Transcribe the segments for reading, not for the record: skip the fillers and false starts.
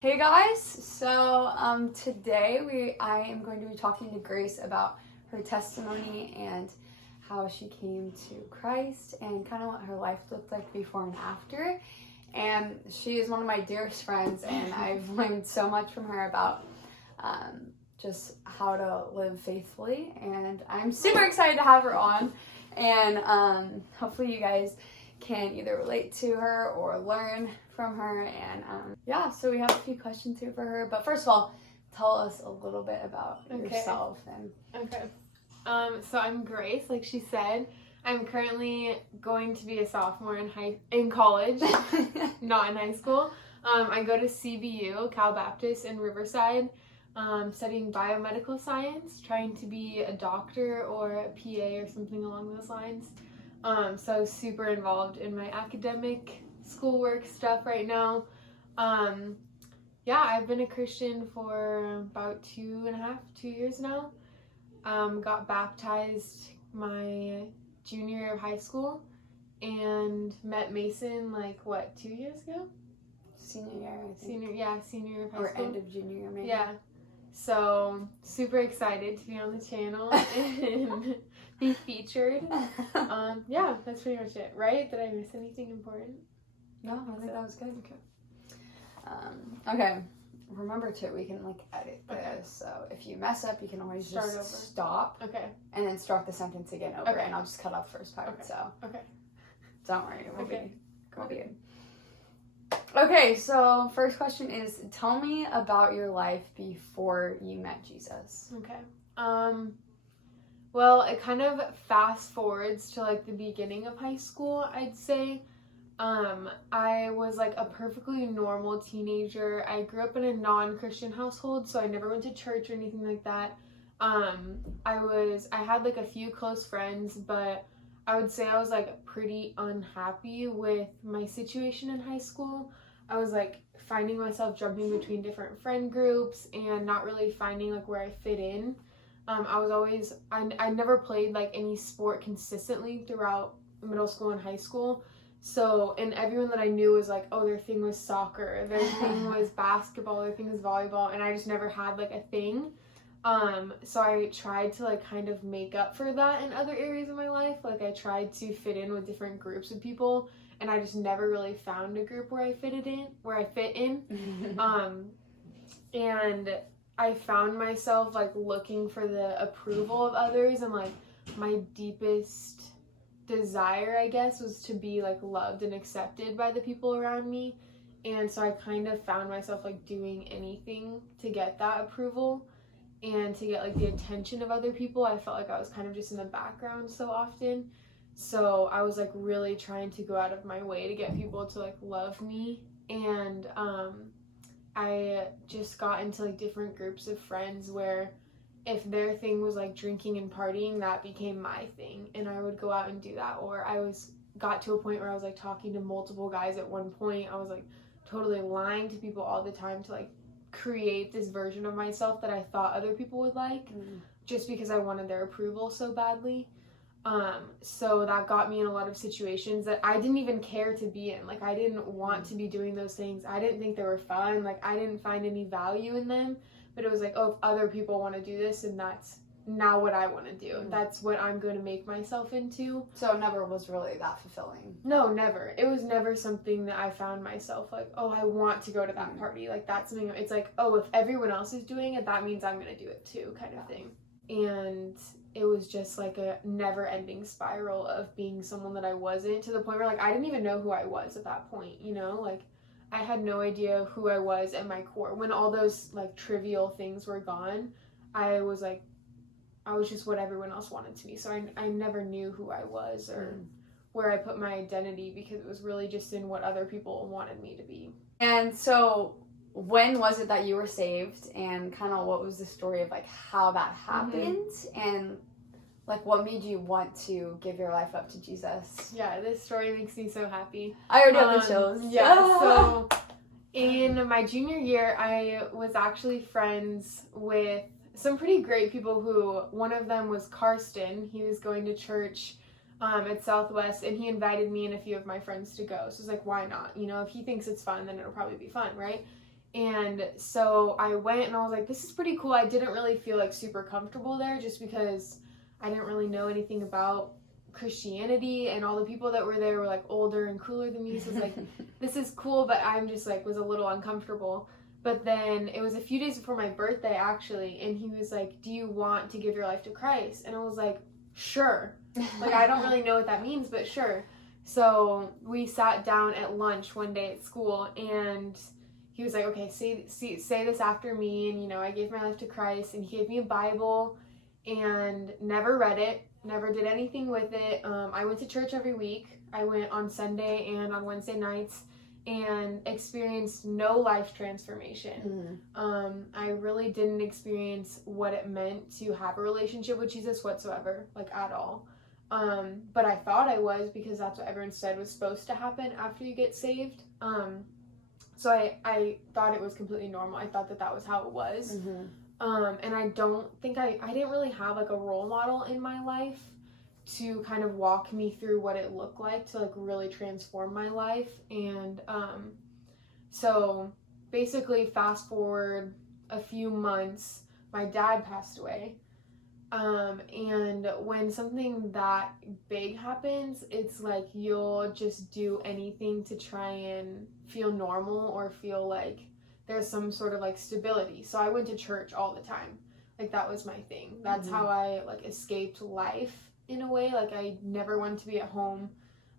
Hey guys, so today I am going to be talking to Grace about her testimony and how she came to Christ and kind of what her life looked like before and after. And she is one of my dearest friends, and I've learned so much from her about just how to live faithfully. And I'm super excited to have her on, and hopefully you guys can either relate to her or learn from her. And so we have a few questions here for her, but first of all, tell us a little bit about yourself. So I'm Grace, like she said. I'm currently going to be a sophomore in college, not in high school. I go to CBU, Cal Baptist in Riverside, studying biomedical science, trying to be a doctor or a PA or something along those lines. So super involved in my academic schoolwork stuff right now. I've been a Christian for about 2 years now. Got baptized my junior year of high school and met Mason 2 years ago? Senior year, I think. Senior year of high school. Or end of junior year, maybe. Yeah. So super excited to be on the channel and be featured. That's pretty much it, right? Did I miss anything important? No, I think that was good. Okay. Remember too, we can edit this. Okay. So if you mess up, you can always Start just over. stop. Okay. And then start the sentence again over, Okay. and I'll just cut off the first part. Okay. So Okay. don't worry, we'll Okay. be good. Okay, so first question is, tell me about your life before you met Jesus. Okay. Well, it kind of fast forwards to the beginning of high school, I'd say. I was a perfectly normal teenager. I grew up in a non-Christian household, so I never went to church or anything like that. I had a few close friends, but I would say I was pretty unhappy with my situation in high school. I was finding myself jumping between different friend groups and not really finding where I fit in. I never played any sport consistently throughout middle school and high school. So, and everyone that I knew was their thing was soccer, their thing was basketball, their thing was volleyball, and I just never had a thing. So I tried to kind of make up for that in other areas of my life. I tried to fit in with different groups of people, and I just never really found a group where I fit in. And I found myself looking for the approval of others, and my deepest desire, I guess, was to be loved and accepted by the people around me. And so I kind of found myself doing anything to get that approval and to get the attention of other people. I felt I was kind of just in the background so often. So I was really trying to go out of my way to get people to love me. And I just got into different groups of friends where if their thing was drinking and partying, that became my thing, and I would go out and do that. Or got to a point where I was talking to multiple guys at one point. I was totally lying to people all the time to create this version of myself that I thought other people would just because I wanted their approval so badly. So that got me in a lot of situations that I didn't even care to be in. I didn't want to be doing those things. I didn't think they were fun. I didn't find any value in them. But it was if other people want to do this, and that's now what I want to do. Mm-hmm. That's what I'm going to make myself into. So it never was really that fulfilling. No, never. It was never something that I found myself I want to go to that party. That's something, it's if everyone else is doing it, that means I'm going to do it too, kind of thing. And it was just a never-ending spiral of being someone that I wasn't, to the point where I didn't even know who I was at that point, I had no idea who I was at my core. When all those trivial things were gone, I was just what everyone else wanted to be. So I never knew who I was or where I put my identity, because it was really just in what other people wanted me to be. And so when was it that you were saved, and kind of what was the story of how that happened, and what made you want to give your life up to Jesus? Yeah, this story makes me so happy. I already have the chills. Yeah, so in my junior year, I was actually friends with some pretty great people who, one of them was Karsten. He was going to church at Southwest, and he invited me and a few of my friends to go. So I was why not? If he thinks it's fun, then it'll probably be fun, right? And so I went and I was like, this is pretty cool. I didn't really feel like super comfortable there just because I didn't really know anything about Christianity, and all the people that were there were like older and cooler than me. So it's like, this is cool, but I'm just like was a little uncomfortable. But then it was a few days before my birthday actually, and he was like, do you want to give your life to Christ? And I was like, sure. Like, I don't really know what that means, but sure. So we sat down at lunch one day at school, and he was like, okay, say this after me. And, you know, I gave my life to Christ, and he gave me a Bible and never read it, never did anything with it. I went to church every week. I went on Sunday and on Wednesday nights and experienced no life transformation. I really didn't experience what it meant to have a relationship with Jesus whatsoever, like at all. But I thought I was, because that's what everyone said was supposed to happen after you get saved. So I thought it was completely normal. I thought that was how it was. And I don't think I didn't really have like a role model in my life to kind of walk me through what it looked like to like really transform my life. And so basically fast forward a few months, my dad passed away. And when something that big happens, it's like you'll just do anything to try and feel normal or feel like there's some sort of like stability. So I went to church all the time. Like, that was my thing. That's how I like escaped life in a way. Like, I never wanted to be at home.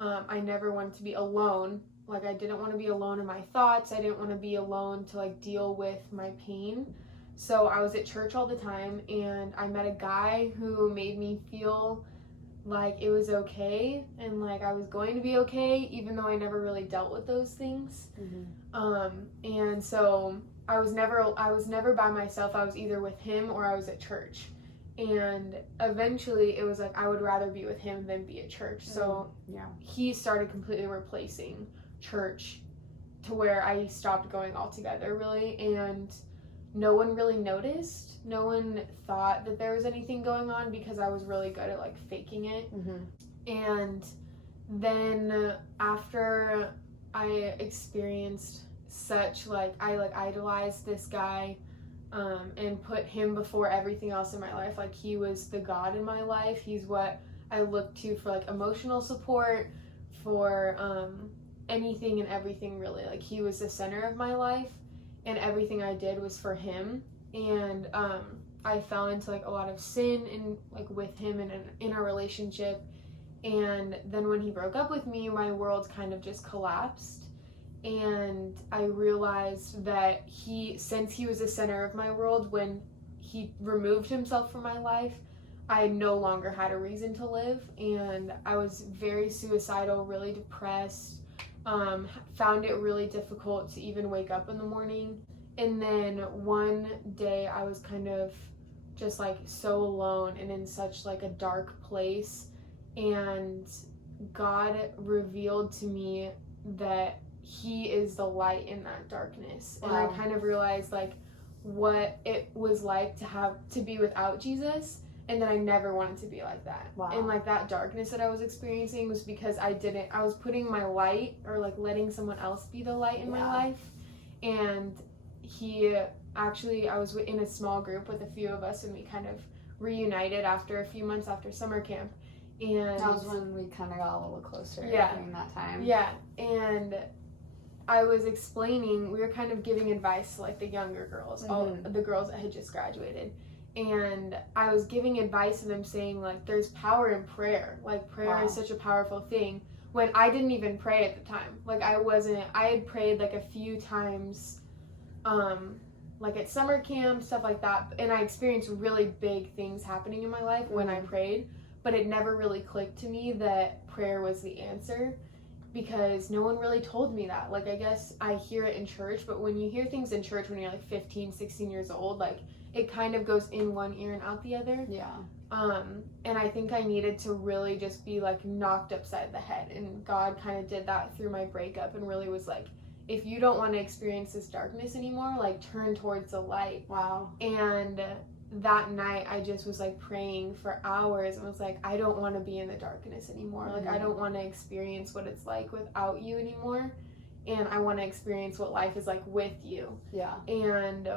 I never wanted to be alone. Like, I didn't want to be alone in my thoughts. I didn't want to be alone to like deal with my pain. So I was at church all the time, and I met a guy who made me feel like it was okay and like I was going to be okay, even though I never really dealt with those things. And so I was never by myself. I was either with him or I was at church. And eventually it was like I would rather be with him than be at church. So he started completely replacing church to where I stopped going altogether, really. And no one really noticed. No one thought that there was anything going on because I was really good at like faking it. And then after I experienced such like I like idolized this guy and put him before everything else in my life. Like, he was the God in my life. He's what I looked to for like emotional support, for anything and everything, really. Like, he was the center of my life, and everything I did was for him. And I fell into like a lot of sin and like with him and in our relationship. And then when he broke up with me, my world kind of just collapsed. And I realized that since he was the center of my world, when he removed himself from my life, I no longer had a reason to live. And I was very suicidal, really depressed, found it really difficult to even wake up in the morning. And then one day I was kind of just like so alone and in such like a dark place, and God revealed to me that he is the light in that darkness. And I kind of realized like what it was like to be without Jesus, and that I never wanted to be like that. And like that darkness that I was experiencing was because I was putting my light, or like letting someone else be the light in my life. And I was in a small group with a few of us, and we kind of reunited after a few months after summer camp. And that was when we kind of got a little closer during that time. And I was explaining, we were kind of giving advice to like the younger girls, all the girls that had just graduated. And I was giving advice to them, saying like, there's power in prayer. Like, prayer is such a powerful thing, when I didn't even pray at the time. Like, I had prayed like a few times, like at summer camp, stuff like that. And I experienced really big things happening in my life when I prayed, but it never really clicked to me that prayer was the answer, because no one really told me that. Like, I guess I hear it in church, but when you hear things in church when you're like 15, 16 years old, like, it kind of goes in one ear and out the other. And I think I needed to really just be like knocked upside the head, and God kind of did that through my breakup, and really was like, if you don't want to experience this darkness anymore, like, turn towards the light. And that night I just was like praying for hours and was like, I don't want to be in the darkness anymore. Like, I don't want to experience what it's like without you anymore. and I want to experience what life is like with you. Yeah. And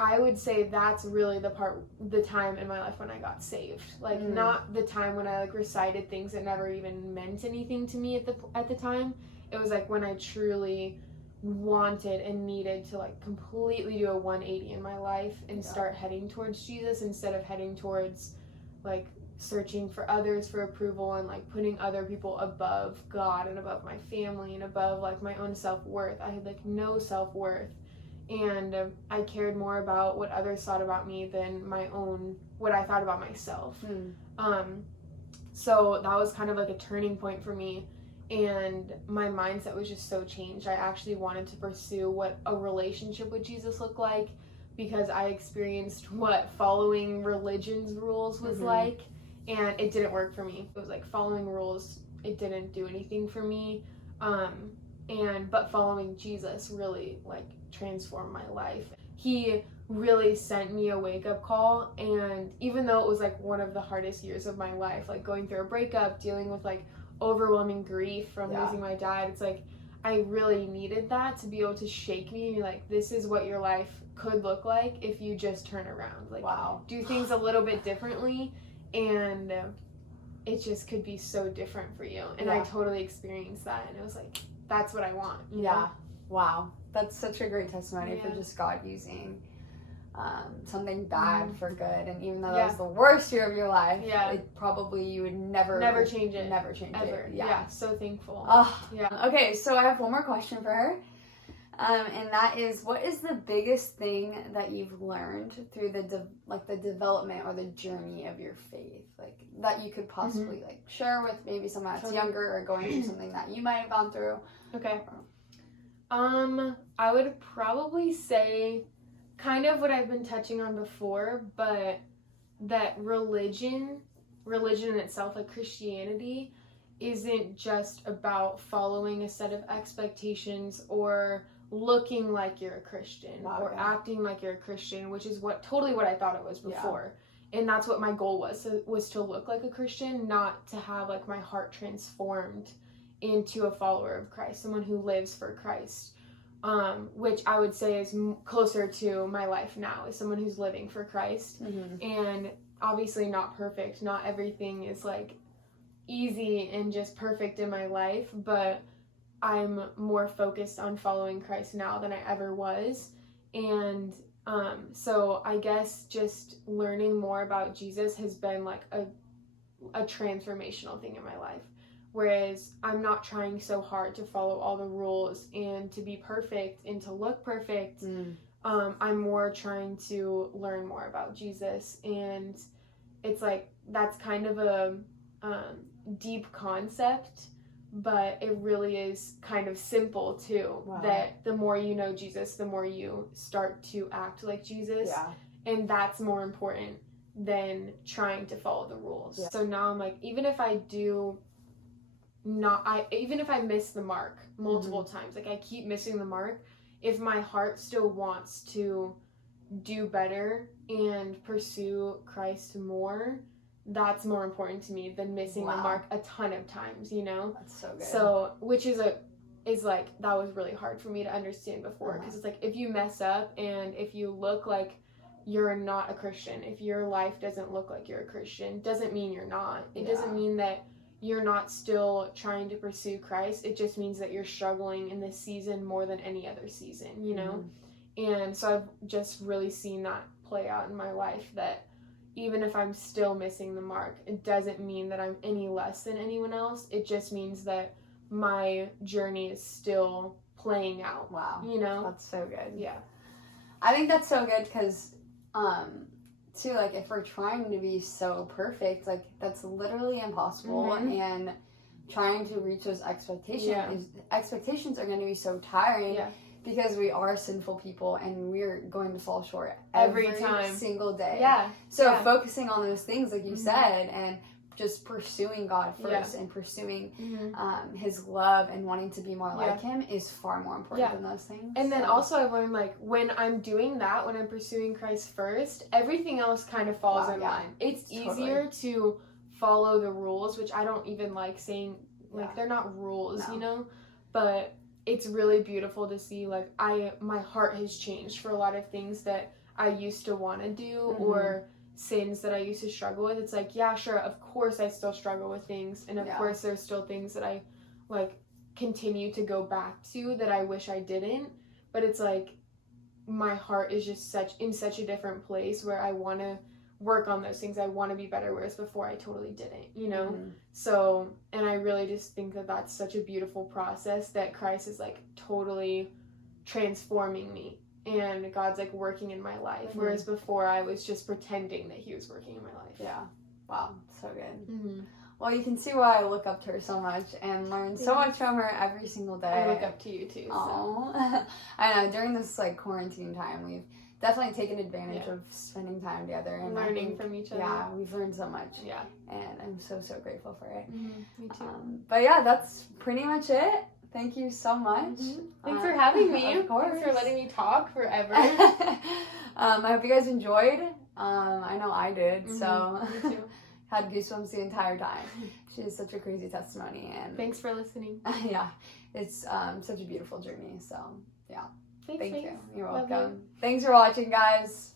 I would say that's really the time in my life when I got saved. Like, not the time when I like recited things that never even meant anything to me at the time. It was like when I truly wanted and needed to like completely do a 180 in my life and start heading towards Jesus instead of heading towards like searching for others for approval and like putting other people above God and above my family and above like my own self-worth. I had like no self-worth, and I cared more about what others thought about me than what I thought about myself. So that was kind of like a turning point for me, and my mindset was just so changed. I actually wanted to pursue what a relationship with Jesus looked like, because I experienced what following religion's rules was like, and it didn't work for me. It was like following rules, it didn't do anything for me. But following Jesus really like transformed my life. He really sent me a wake-up call, and even though it was like one of the hardest years of my life, like going through a breakup, dealing with like overwhelming grief from losing my dad, it's like I really needed that to be able to shake me and be like, this is what your life could look like if you just turn around, like do things a little bit differently, and it just could be so different for you. And I totally experienced that, and it was like, that's what I want, you know? Wow, that's such a great testimony for just God using something bad for good. And even though that was the worst year of your life, it probably you would never change it, ever. So thankful. Okay, so I have one more question for her, and that is, what is the biggest thing that you've learned through the development or the journey of your faith, like that you could possibly like share with maybe someone that's younger or going through something that you might have gone through? Okay. I would probably say kind of what I've been touching on before, but that religion in itself, like Christianity, isn't just about following a set of expectations or looking like you're a Christian or acting like you're a Christian, which is totally what I thought it was before. And that's what my goal was to look like a Christian, not to have like my heart transformed into a follower of Christ, someone who lives for Christ, which I would say is closer to my life now, is someone who's living for Christ. And obviously not perfect, not everything is like easy and just perfect in my life, but I'm more focused on following Christ now than I ever was. And so I guess just learning more about Jesus has been like a transformational thing in my life. Whereas I'm not trying so hard to follow all the rules and to be perfect and to look perfect. I'm more trying to learn more about Jesus. And it's like, that's kind of a deep concept, but it really is kind of simple too. That the more you know Jesus, the more you start to act like Jesus. And that's more important than trying to follow the rules. So now I'm like, even if I miss the mark multiple times, like I keep missing the mark, if my heart still wants to do better and pursue Christ more, that's more important to me than missing the mark a ton of times, you know? That's so good. So, which is like, that was really hard for me to understand before, because it's like, if you mess up and if you look like you're not a Christian, if your life doesn't look like you're a Christian, doesn't mean you're not. It doesn't mean that you're not still trying to pursue Christ. It just means that you're struggling in this season more than any other season, you know? And so I've just really seen that play out in my life, that even if I'm still missing the mark, it doesn't mean that I'm any less than anyone else. It just means that my journey is still playing out. You know? That's so good. Yeah. I think that's so good because, too, like, if we're trying to be so perfect, like, that's literally impossible. And trying to reach those expectations are going to be so tiring. Because we are sinful people and we're going to fall short every single day. So focusing on those things, like you said, and just pursuing God first and pursuing His love and wanting to be more like Him is far more important than those things. And then also I've learned, like, when I'm doing that, when I'm pursuing Christ first, everything else kind of falls in line. It's easier to follow the rules, which I don't even like saying, like, they're not rules, you know? But it's really beautiful to see, like, my heart has changed for a lot of things that I used to want to do or sins that I used to struggle with. It's like, yeah, sure, of course I still struggle with things, and of course there's still things that I like continue to go back to that I wish I didn't, but it's like my heart is just in such a different place where I want to work on those things. I want to be better, whereas before I totally didn't, you know? So, and I really just think that that's such a beautiful process, that Christ is like totally transforming me and God's like working in my life, whereas before I was just pretending that he was working in my life. Yeah. Wow, so good. Well, you can see why I look up to her so much and learn so much from her every single day. I look up to you too. So. I know, during this like quarantine time, we've definitely taken advantage of spending time together and learning from each other. Yeah, we've learned so much. Yeah. And I'm so grateful for it. Me too. But yeah, that's pretty much it. Thank you so much. Thanks for having me. Of course. Thanks for letting me talk forever. I hope you guys enjoyed. I know I did, so Me too. had goosebumps the entire time. She has such a crazy testimony, and Thanks for listening. yeah, it's such a beautiful journey. So yeah, Thanks. you. You're Love welcome. Thanks for watching, guys.